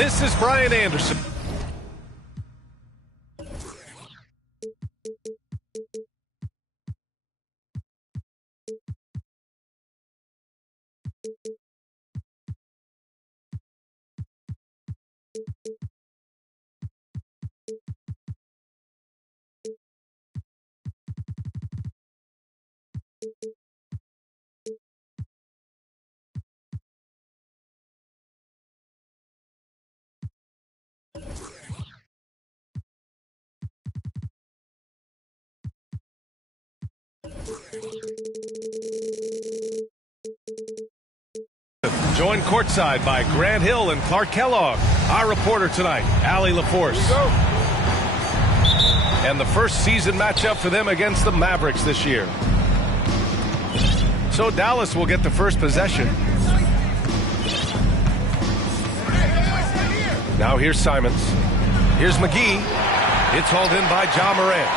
This is Brian Anderson. Joined courtside by Grant Hill and Clark Kellogg. Our reporter tonight, Allie LaForce. And the first season matchup for them against the Mavericks this year. So Dallas will get the first possession. Now here's Simons. Here's McGee. It's hauled in by Ja Morant.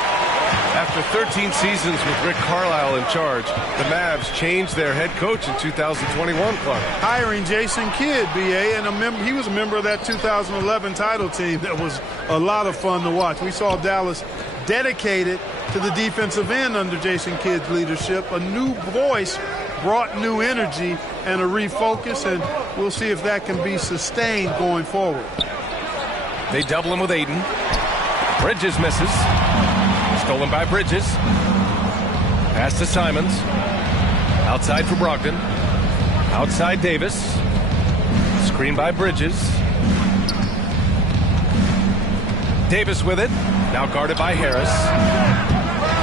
After 13 seasons with Rick Carlisle in charge, the Mavs changed their head coach in 2021, Clark. Hiring Jason Kidd, B.A., and he was a member of that 2011 title team. That was a lot of fun to watch. We saw Dallas dedicated to the defensive end under Jason Kidd's leadership. A new voice brought new energy and a refocus, and we'll see if that can be sustained going forward. They double him with Aiden. Bridges misses. Stolen by Bridges. Pass to Simons. Outside for Brogdon. Outside Davis. Screen by Bridges. Davis with it. Now guarded by Harris.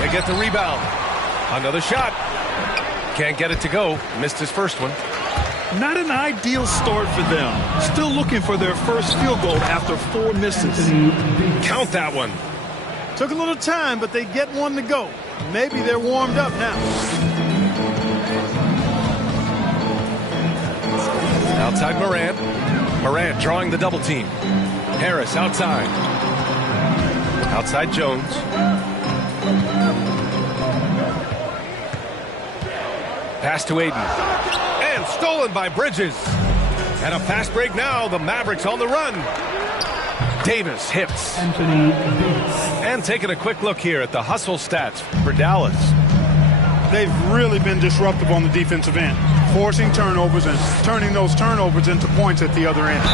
They get the rebound. Another shot. Can't get it to go. Missed his first one. Not an ideal start for them. Still looking for their first field goal after 4 misses. Count that one. Took a little time, but they get one to go. Maybe they're warmed up now. Outside Morant. Morant drawing the double team. Harris outside. Outside Jones. Pass to Aiden. And stolen by Bridges. And a fast break now. The Mavericks on the run. Davis hits. And taking a quick look here at the hustle stats for Dallas. They've really been disruptive on the defensive end, forcing turnovers and turning those turnovers into points at the other end.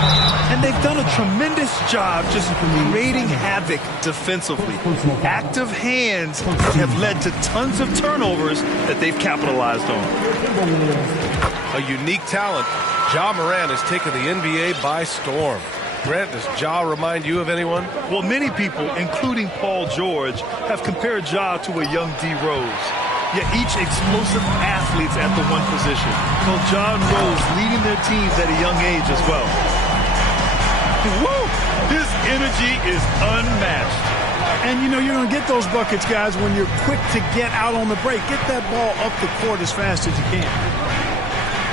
And they've done a tremendous job just creating havoc defensively. Active hands have led to tons of turnovers that they've capitalized on. A unique talent. Ja Morant has taken the NBA by storm. Grant, does Ja remind you of anyone? Well, many people, including Paul George, have compared Ja to a young D. Rose. Yet each explosive athletes at the one position. Well, Ja and Rose leading their teams at a young age as well. Woo! His energy is unmatched. And, you know, you're going to get those buckets, guys, when you're quick to get out on the break. Get that ball up the court as fast as you can.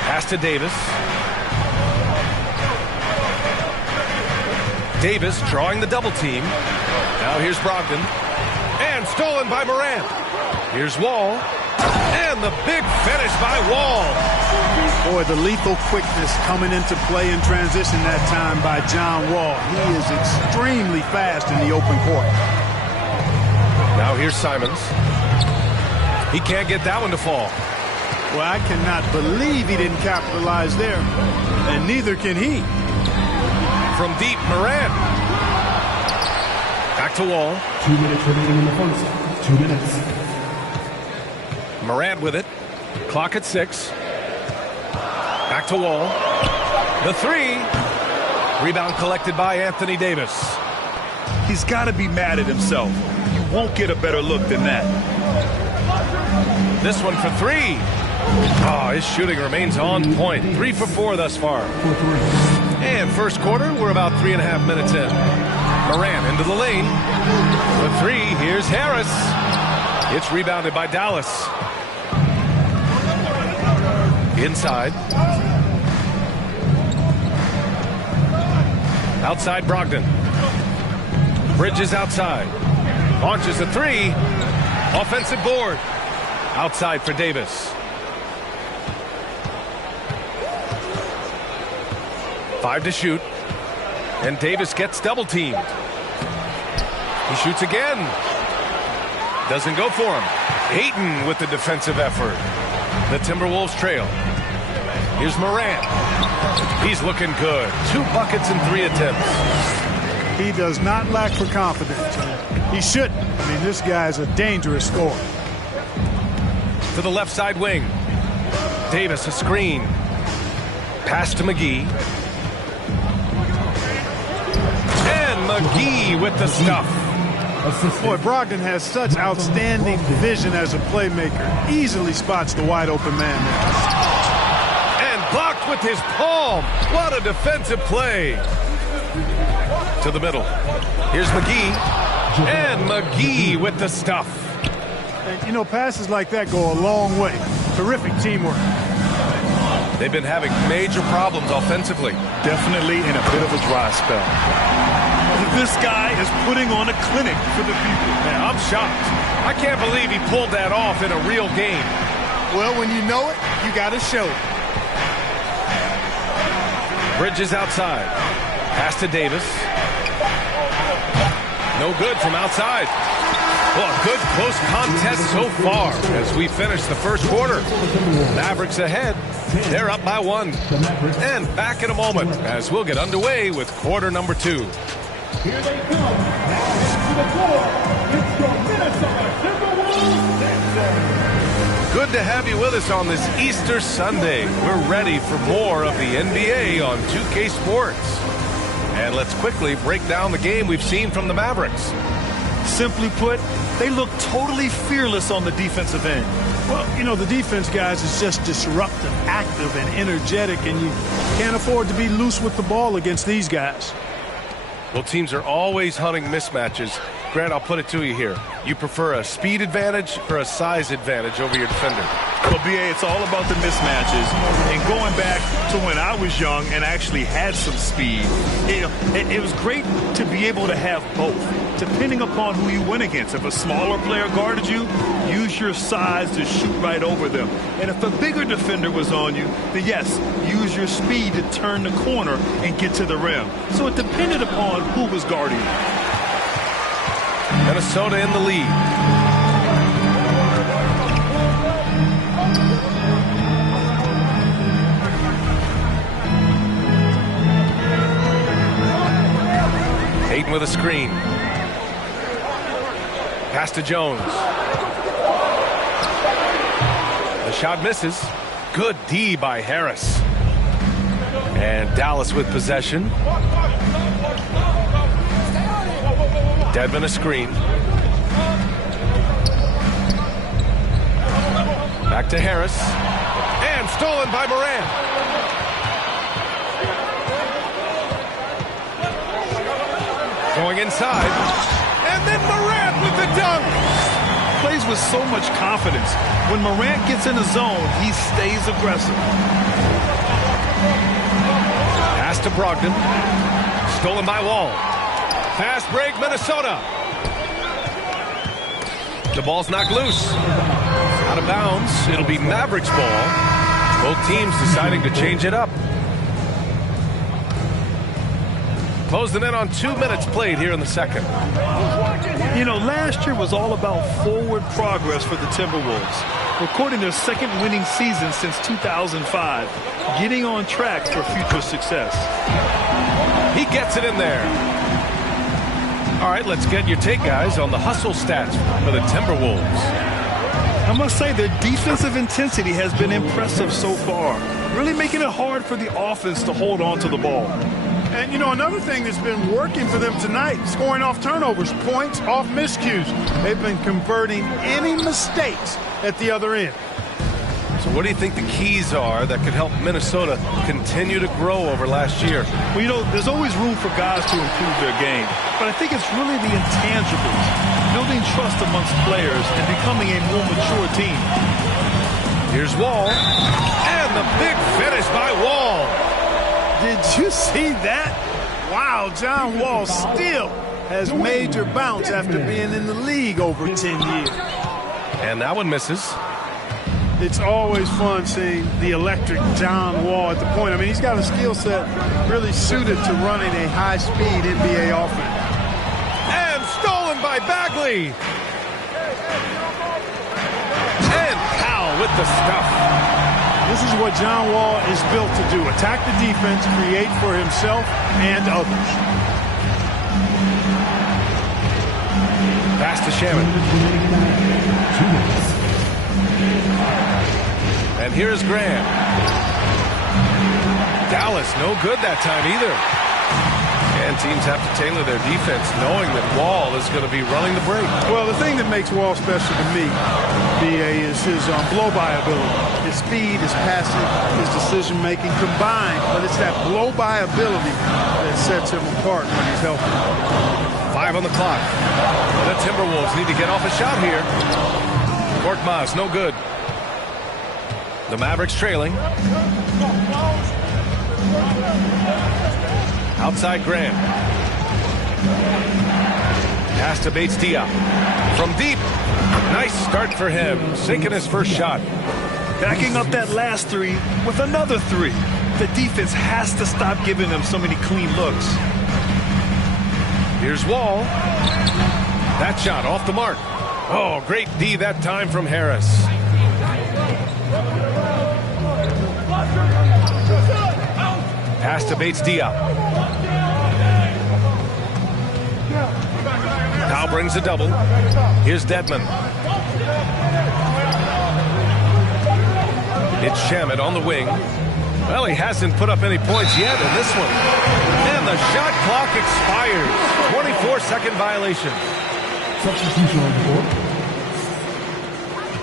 Pass to Davis. Davis drawing the double team. Now here's Brogdon. And stolen by Morant. Here's Wall. And the big finish by Wall. Boy, the lethal quickness coming into play in transition that time by John Wall. He is extremely fast in the open court. Now here's Simons. He can't get that one to fall. Well, I cannot believe he didn't capitalize there. And neither can he. From deep, Morant. Back to Wall. 2 minutes remaining in the first. 2 minutes. Morant with it. Clock at 6. Back to Wall. The 3. Rebound collected by Anthony Davis. He's got to be mad at himself. You won't get a better look than that. This one for 3. Oh, his shooting remains on point. 3 for 4 thus far. And first quarter, we're about 3.5 minutes in. Morant into the lane. The 3, here's Harris. It's rebounded by Dallas. Inside. Outside Brogdon. Bridges outside. Launches a 3. Offensive board. Outside for Davis. 5 to shoot. And Davis gets double teamed. He shoots again. Doesn't go for him. Ayton with the defensive effort. The Timberwolves trail. Here's Morant. He's looking good. 2 buckets in 3 attempts. He does not lack for confidence. He shouldn't. I mean, this guy is a dangerous scorer. To the left side wing. Davis, a screen. Pass to McGee. And McGee with the stuff. Boy, Brogdon has such outstanding vision as a playmaker. Easily spots the wide open man there. And blocked with his palm. What a defensive play. To the middle. Here's McGee. And McGee with the stuff. And, you know, passes like that go a long way. Terrific teamwork. They've been having major problems offensively. Definitely in a bit of a dry spell. This guy is putting on a clinic for the people. Man, I'm shocked. I can't believe he pulled that off in a real game. Well, when you know it, you got to show it. Bridges outside. Pass to Davis. No good from outside. Well, a good close contest so far as we finish the first quarter. Mavericks ahead. They're up by 1. And back in a moment as we'll get underway with quarter number 2. Here they come. To the floor. It's your Minnesota Timberwolves. Good to have you with us on this Easter Sunday. We're ready for more of the NBA on 2K Sports. And let's quickly break down the game we've seen from the Mavericks. Simply put, they look totally fearless on the defensive end. Well, you know, the defense, guys, is just disruptive, active, and energetic, and you can't afford to be loose with the ball against these guys. Well, teams are always hunting mismatches. Grant, I'll put it to you here. You prefer a speed advantage or a size advantage over your defender? Well, B.A., it's all about the mismatches. And going back to when I was young and actually had some speed, it was great to be able to have both, depending upon who you went against. If a smaller player guarded you, use your size to shoot right over them. And if a bigger defender was on you, then yes, use your speed to turn the corner and get to the rim. So it depended upon who was guarding you. Minnesota in the lead. Ayton with a screen. Pass to Jones. The shot misses. Good D by Harris. And Dallas with possession. Dedmon a screen. Back to Harris. And stolen by Morant. Going inside. And then Morant with the dunk. Plays with so much confidence. When Morant gets in the zone, he stays aggressive. Pass to Brogdon. Stolen by Wall. Fast break, Minnesota. The ball's knocked loose. Out of bounds. It'll be Mavericks ball. Both teams deciding to change it up. Closing in on 2 minutes played here in the second. You know, last year was all about forward progress for the Timberwolves. Recording their second winning season since 2005. Getting on track for future success. He gets it in there. All right, let's get your take, guys, on the hustle stats for the Timberwolves. I must say their defensive intensity has been impressive so far, really making it hard for the offense to hold on to the ball. And, you know, another thing that's been working for them tonight, scoring off turnovers, points off miscues. They've been converting any mistakes at the other end. So what do you think the keys are that could help Minnesota continue to grow over last year? Well, you know, there's always room for guys to improve their game. But I think it's really the intangibles, building trust amongst players and becoming a more mature team. Here's Wall. And the big finish by Wall. Did you see that? Wow, John Wall still has major bounce after being in the league over 10 years. And that one misses. It's always fun seeing the electric John Wall at the point. I mean, he's got a skill set really suited to running a high-speed NBA offense. And stolen by Bagley. And Powell with the stuff. This is what John Wall is built to do. Attack the defense, create for himself and others. Pass to Shaman. And here's Graham. Dallas no good that time either. And teams have to tailor their defense knowing that Wall is going to be running the break. Well, the thing that makes Wall special to me, B.A., is his blow-by ability. His speed, his passing, his decision-making combined. But it's that blow-by ability that sets him apart when he's healthy. 5 on the clock. The Timberwolves need to get off a shot here. Korkmaz, no good. The Mavericks trailing. Outside Graham. Pass to Bates-Diop. From deep. Nice start for him. Sinking his first shot. Backing up that last three with another three. The defense has to stop giving them so many clean looks. Here's Wall. That shot off the mark. Oh, great D that time from Harris. Pass to Bates-Diop. Now brings a double. Here's Dedmon. It's Shamet on the wing. Well, he hasn't put up any points yet in this one. And the shot clock expires. 24-second violation. Substitution on the board.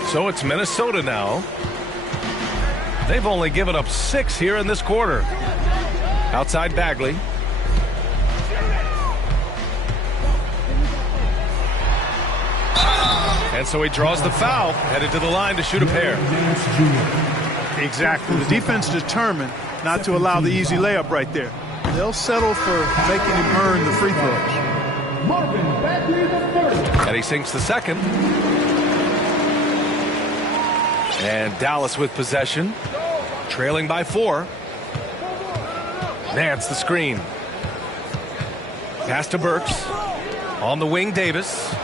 So it's Minnesota now. They've only given up 6 here in this quarter. Outside Bagley. And so he draws the foul, headed to the line to shoot a pair. Exactly. The defense determined not to allow the easy layup right there. They'll settle for making him earn the free throws. Marvin Bagley the first. And he sinks the second. And Dallas with possession, trailing by 4. Nance the screen. Pass to Burks. On the wing, Davis.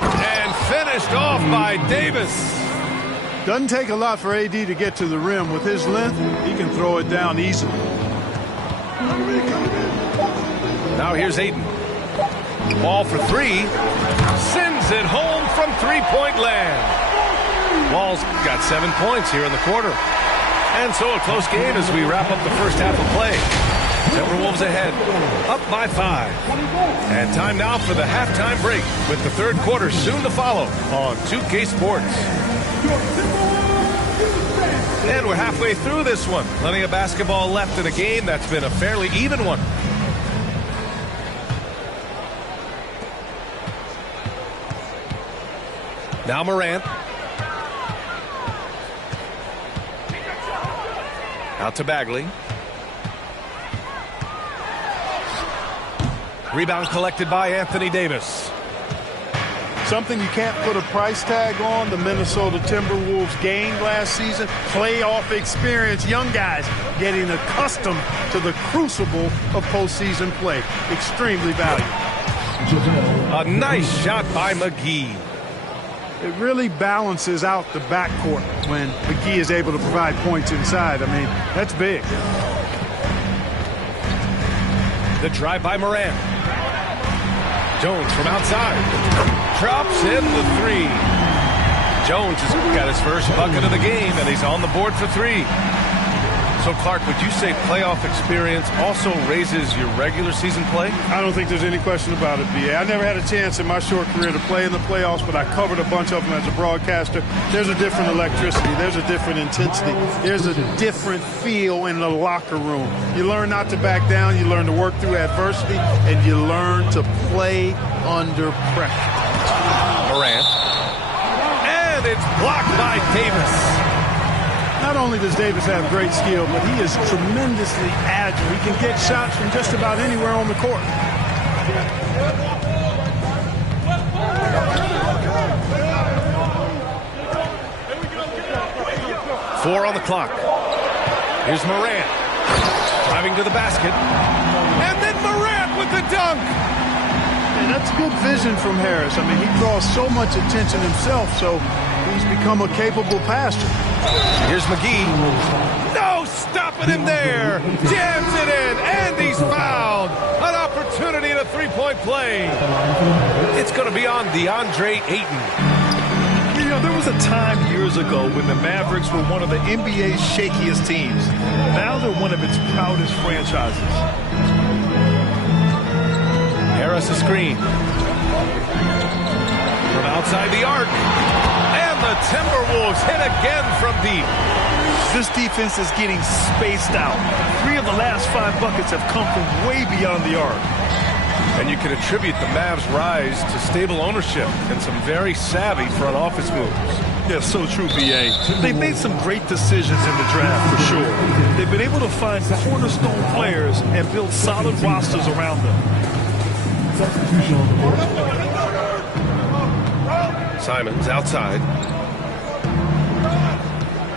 And finished off by Davis. Doesn't take a lot for AD to get to the rim. With his length, he can throw it down easily. Now here's Ayton. Wall for 3. Sends it home from three-point land. Wall's got 7 points here in the quarter. And so a close game as we wrap up the first half of play. Timberwolves ahead, up by 5. And time now for the halftime break with the third quarter soon to follow on 2K Sports. And we're halfway through this one. Plenty of basketball left in a game that's been a fairly even one. Now Morant. Out to Bagley. Rebound collected by Anthony Davis. Something you can't put a price tag on. The Minnesota Timberwolves gained last season. Playoff experience. Young guys getting accustomed to the crucible of postseason play. Extremely valuable. A nice shot by McGee. It really balances out the backcourt when McGee is able to provide points inside. I mean, that's big. The drive by Morant. Jones from outside. Drops in the 3. Jones has got his first bucket of the game, and he's on the board for 3. So, Clark, would you say playoff experience also raises your regular season play? I don't think there's any question about it, B.A. I never had a chance in my short career to play in the playoffs, but I covered a bunch of them as a broadcaster. There's a different electricity. There's a different intensity. There's a different feel in the locker room. You learn not to back down. You learn to work through adversity, and you learn to play under pressure. Morant. And it's blocked by Davis. Not only does Davis have great skill, but he is tremendously agile. He can get shots from just about anywhere on the court. 4 on the clock. Here's Morant. Driving to the basket. And then Morant with the dunk. And that's good vision from Harris. I mean, he draws so much attention himself, so he's become a capable passer. Here's McGee. No stopping him there. Jams it in, and he's fouled. An opportunity in a three-point play. It's going to be on DeAndre Ayton. You know, there was a time years ago when the Mavericks were one of the NBA's shakiest teams. Now they're one of its proudest franchises. Harris a screen. From outside the arc. And the Timberwolves hit again from deep. This defense is getting spaced out. 3 of the last 5 buckets have come from way beyond the arc. And you can attribute the Mavs' rise to stable ownership and some very savvy front office moves. Yeah, so true, B.A. They've made some great decisions in the draft, for sure. They've been able to find cornerstone players and build solid rosters around them. Simons outside.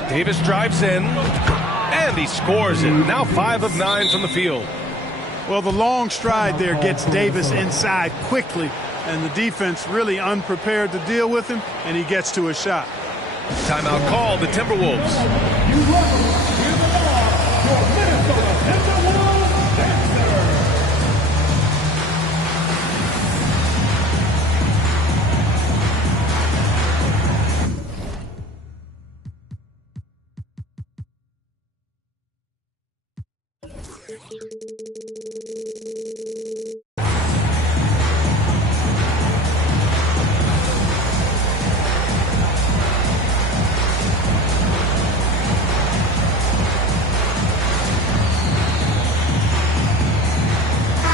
Davis drives in, and he scores it. Now 5 of 9 from the field. Well, the long stride there gets Davis inside quickly, and the defense really unprepared to deal with him, and he gets to a shot. Timeout called, the Timberwolves. You welcome to the bar, your Minnesota Timberwolves dancer.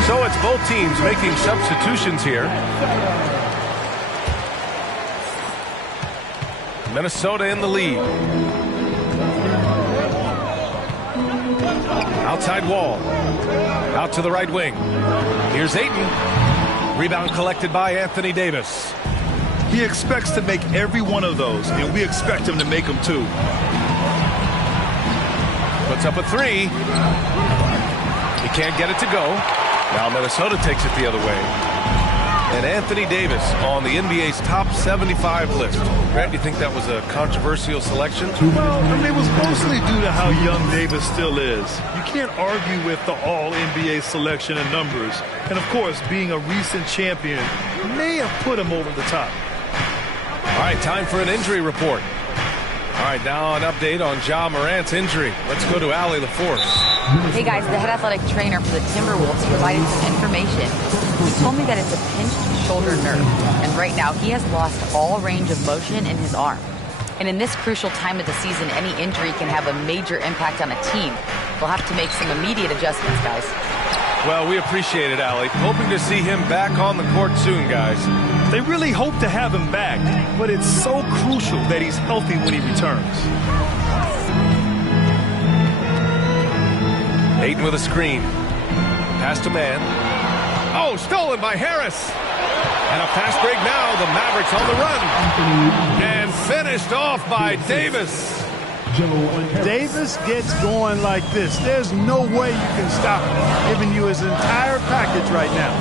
So it's both teams making substitutions here. Minnesota in the lead. Outside Wall. Out to the right wing. Here's Ayton. Rebound collected by Anthony Davis. He expects to make every one of those, and we expect him to make them too. Puts up a 3. He can't get it to go. Now Minnesota takes it the other way. And Anthony Davis on the NBA's top 75 list. Grant, do you think that was a controversial selection? Well, I mean, it was mostly due to how young Davis still is. You can't argue with the all-NBA selection and numbers. And, of course, being a recent champion may have put him over the top. All right, time for an injury report. All right, now an update on Ja Morant's injury. Let's go to Allie LaForce. Hey guys, the head athletic trainer for the Timberwolves provided some information. He told me that it's a pinched shoulder nerve, and right now he has lost all range of motion in his arm. And in this crucial time of the season, any injury can have a major impact on a team. They'll have to make some immediate adjustments, guys. Well, we appreciate it, Allie. Hoping to see him back on the court soon, guys. They really hope to have him back, but it's so crucial that he's healthy when he returns. Ayton with a screen. Pass to man. Oh, stolen by Harris. And a fast break now. The Mavericks on the run. And finished off by Davis. Davis gets going like this. There's no way you can stop him, giving you his entire package right now.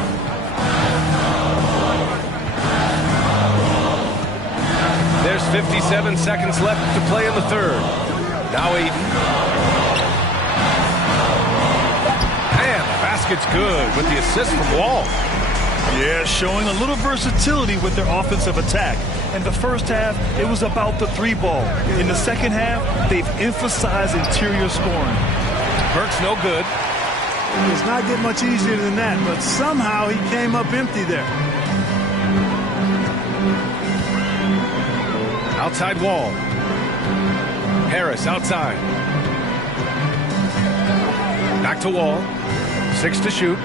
There's 57 seconds left to play in the third. Now Ayton. Basket's good with the assist from Wall. Yeah, showing a little versatility with their offensive attack. In the first half, it was about the 3-ball. In the second half, they've emphasized interior scoring. Burke's no good. It does not get much easier than that, but somehow he came up empty there. Outside Wall. Harris outside. Back to Wall. 6 to shoot.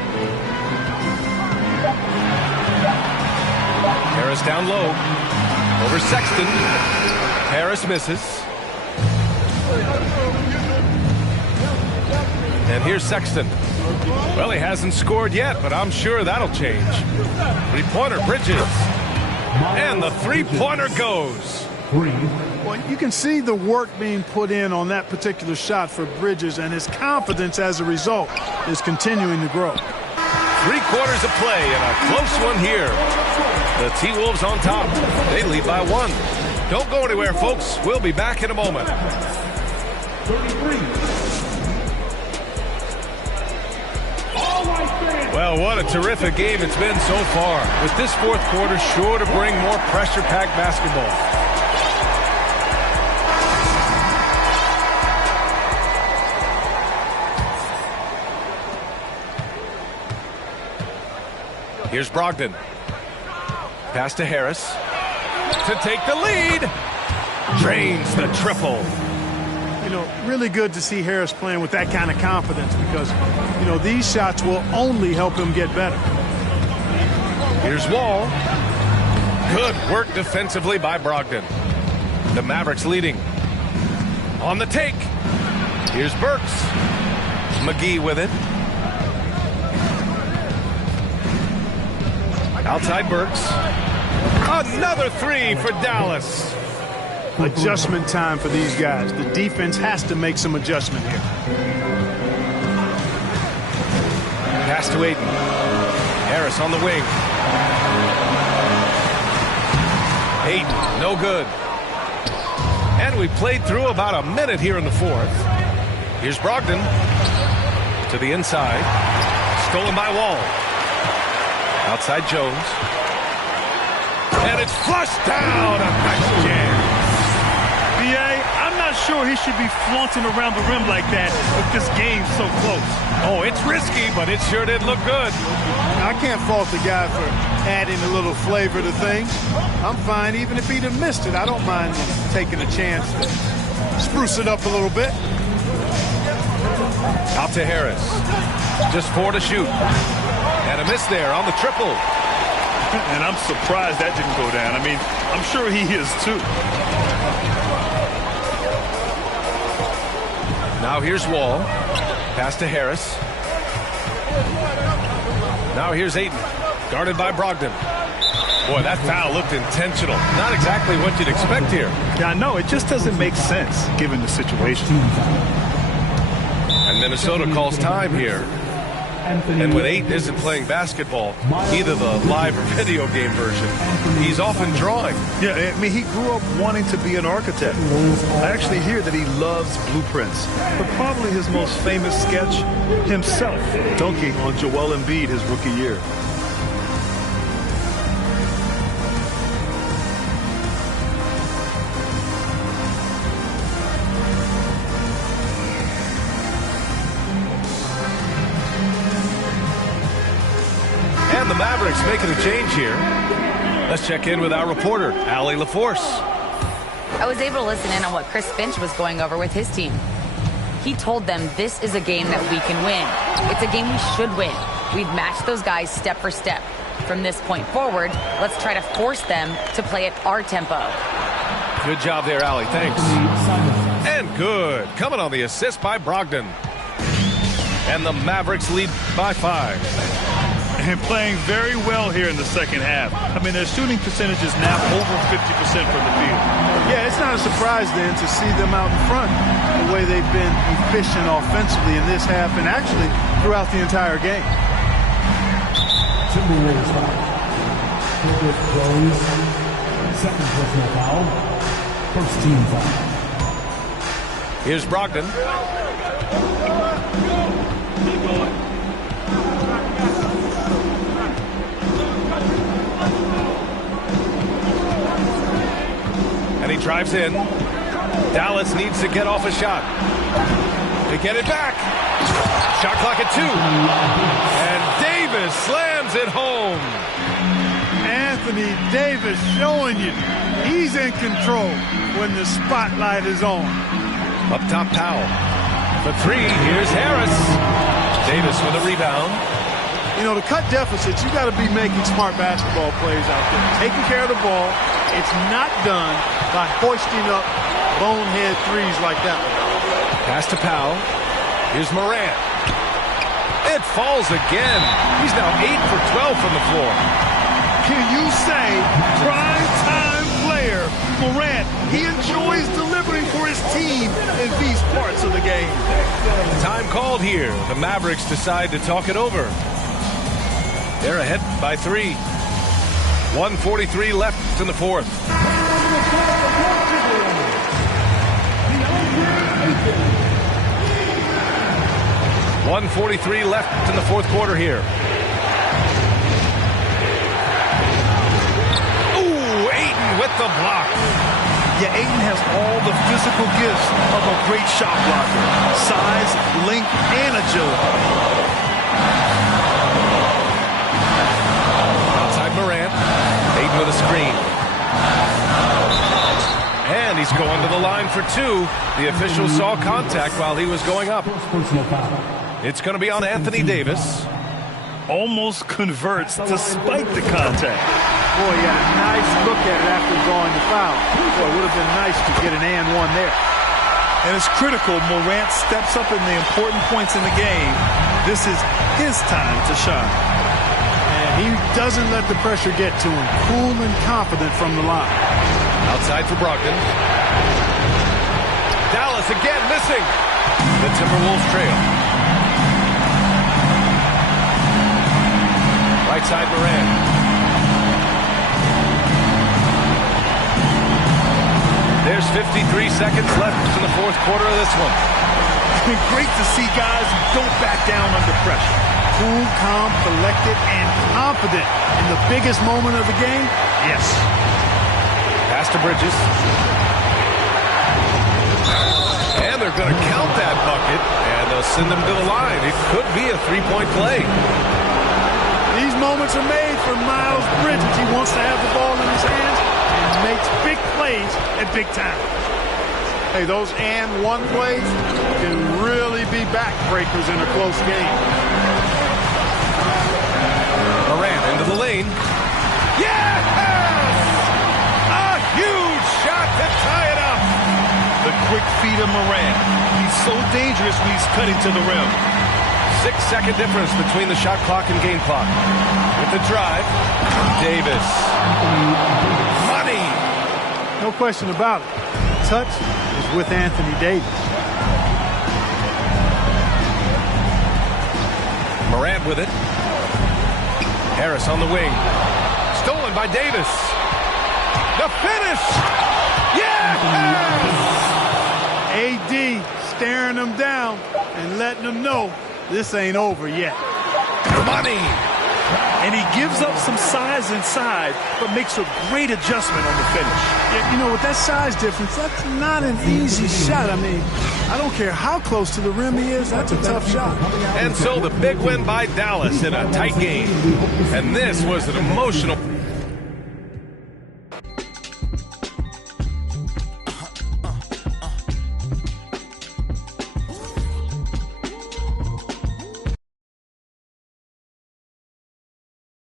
Harris down low. Over Sexton. Harris misses. And here's Sexton. Well, he hasn't scored yet, but I'm sure that'll change. Three-pointer, Bridges. And the three-pointer goes. Well, you can see the work being put in on that particular shot for Bridges, and his confidence as a result is continuing to grow. 3 quarters of play and a close one here. The T-Wolves on top. They lead by 1. Don't go anywhere, folks. We'll be back in a moment. 33. Well, what a terrific game it's been so far. With this 4th quarter sure to bring more pressure-packed basketball. Here's Brogdon. Pass to Harris. To take the lead. Drains the triple. You know, really good to see Harris playing with that kind of confidence because, you know, these shots will only help him get better. Here's Wall. Good work defensively by Brogdon. The Mavericks leading. On the take. Here's Burks. McGee with it. Outside Burks. Another 3 for Dallas. Adjustment time for these guys. The defense has to make some adjustment here. Pass to Ayton. Harris on the wing. Ayton, no good. And we played through about a minute here in the 4th. Here's Brogdon. To the inside. Stolen by Wall. Outside Jones. And it's flushed down. A nice jam. B.A., I'm not sure he should be flaunting around the rim like that with this game so close. Oh, it's risky, but it sure did look good. I can't fault the guy for adding a little flavor to things. I'm fine even if he'd have missed it. I don't mind taking a chance to spruce it up a little bit. Out to Harris. Just 4 to shoot. And a miss there on the triple. And I'm surprised that didn't go down. I mean, I'm sure he is too. Now here's Wall. Pass to Harris. Now here's Ayton. Guarded by Brogdon. Boy, that foul looked intentional. Not exactly what you'd expect here. Yeah, I know. It just doesn't make sense given the situation. And Minnesota calls time here. And when Ayton isn't playing basketball, either the live or video game version, he's often drawing. Yeah, I mean, he grew up wanting to be an architect. I actually hear that he loves blueprints. But probably his most famous sketch, himself dunking on Joel Embiid his rookie year. And the Mavericks making a change here. Let's check in with our reporter, Allie LaForce. I was able to listen in on what Chris Finch was going over with his team. He told them this is a game that we can win. It's a game we should win. We've matched those guys step for step. From this point forward, let's try to force them to play at our tempo. Good job there, Allie. Thanks. And good. Coming on the assist by Brogdon. And the Mavericks lead by 5. And playing very well here in the second half. I mean, their shooting percentage is now over 50% from the field. Yeah, it's not a surprise then to see them out in front the way they've been efficient offensively in this half and actually throughout the entire game. Timberwolves foul. Clippers close. Second personal foul. First team foul. Here's Brogdon. And he drives in. Dallas needs to get off a shot. They get it back. Shot clock at 2. And Davis slams it home. Anthony Davis showing you he's in control when the spotlight is on. Up top, Powell. For 3, here's Harris. Davis with a rebound. You know, to cut deficits, you got to be making smart basketball plays out there. Taking care of the ball. It's not done by hoisting up bonehead threes like that one. Pass to Powell. Here's Morant. It falls again. He's now 8 for 12 from the floor. Can you say prime time player. Morant, he enjoys delivering for his team in these parts of the game. Time called here. The Mavericks decide to talk it over. They're ahead by 3. 1:43 left in the fourth. 1:43 left in the fourth quarter here. Ooh, Ayton with the block. Yeah, Ayton has all the physical gifts of a great shot blocker. Size, length, and agility. Outside Morant. Ayton with a screen. And he's going to the line for 2. The official saw contact while he was going up. Personal foul. It's going to be on Anthony Davis. Almost converts despite the contact. Boy, he had a nice look at it after drawing the foul. Boy, it would have been nice to get an and one there. And it's critical Morant steps up in the important points in the game. This is his time to shine. And he doesn't let the pressure get to him. Cool and confident from the line. Outside for Brogdon. Dallas again missing. The Timberwolves trail. Right side Morant. There's 53 seconds left in the fourth quarter of this one. It's been great to see guys who don't back down under pressure. Cool, calm, collected, and confident in the biggest moment of the game. Yes. Pass to Bridges. And they're going to count that bucket, and they'll send him to the line. It could be a three-point play. These moments are made for Miles Bridges. He wants to have the ball in his hands and makes big plays at big time. Hey, those and one plays can really be backbreakers in a close game. Morant into the lane. Yes! A huge shot to tie it up. The quick feed of Morant. He's so dangerous when he's cutting to the rim. 6-second difference between the shot clock and game clock. With the drive, Davis. Money! No question about it. Touch is with Anthony Davis. Morant with it. Harris on the wing. Stolen by Davis. The finish! Yes! AD staring them down and letting them know this ain't over yet. Money! And he gives up some size inside, but makes a great adjustment on the finish. Yeah, you know, with that size difference, that's not an easy shot. I mean, I don't care how close to the rim he is, that's a tough shot. And so the big win by Dallas in a tight game. And this was an emotional